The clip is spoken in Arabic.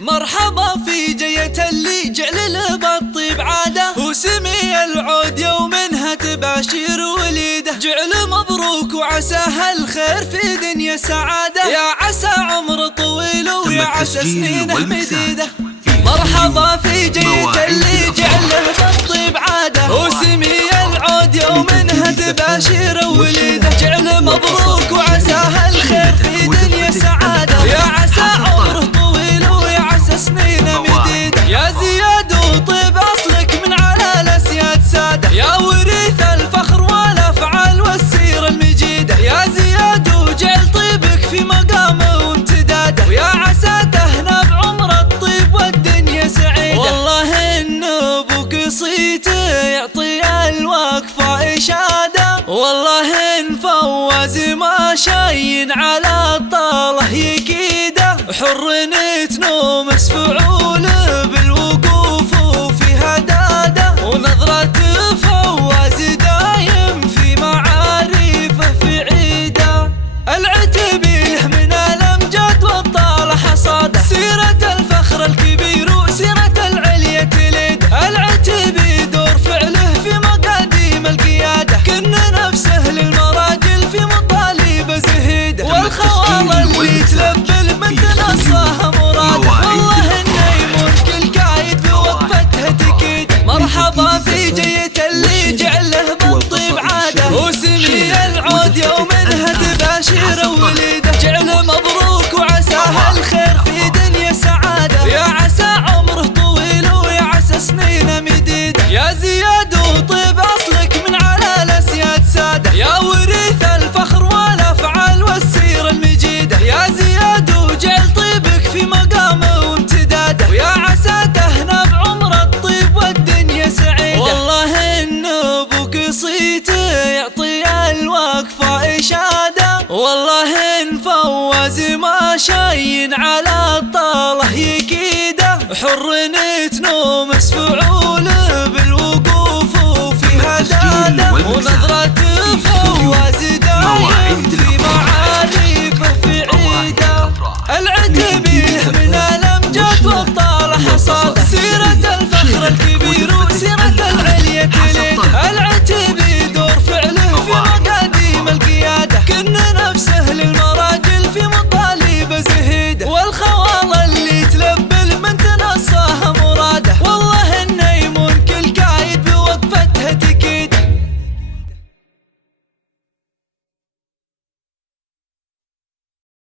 مرحبا في جية اللي جعل بالطيب عاده، وسمي العود يومها تباشر وليده. جعل مبروك وعساها الخير في دنيا سعاده، يا عسى عمر طويل ويا عسى سنينه مديده. مرحبا في جية اللي جعله بالطيب عاده، وسمي العود يومها تباشر وليده. جعل مبروك وعساها الخير في دنيا سعاده، يا عسى عمره طويل ويا عسى سنينه مديده. يا زياد وطيب اصلك من على الاسياد ساده، يا وريث الفخر والافعال والسيره المجيده. يا زياد وجعل طيبك في مقامه وامتداده، ويا عسى تهنى بعمر الطيب والدنيا سعيده. والله ان ابوك صيته يعطي الوقفه اشاده، والله ان فواز ما شاين على الطاله يكيده. حر نتنومس فعول بالوقوف وفي هداده، ونظرة فواز دايم في معارفه في عيده. العتبي له من الامجاد والطاله حصاده، سيرة الفخر الكبير وسيرة العليا تليد. العتبي دور فعله في مقاديم القياده، كن نفسه للمراجل في مطالب زهيده. والخواله اللي تلبل من تنصاها مراده، والله انه يمون كل قايد بوقفته تكيد. مرحبا في جية اللي جعله بالطيب عاده، وسمي العود يومها تباشر وليده. جعل مبروك وعساها الخير في دنيا سعاده، يا عسى عمره طويل ويا عسى سنينه مديده. يا زياد وطيب اصلك من على الاسياد ساده، يا وريث الفخر والافعال والسيره المجيده. يا زياد وجعل طيبك في مقامه وامتداده، ويا عسى تهنى بعمر الطيب والدنيا سعيده. والله ان ابوك صيته يعطي الوقفه اشاده، والله ان فواز ما شاين على الطاله يكيده. حر نتنومس فعول بالوقوف وفي هداده، ونظرة فواز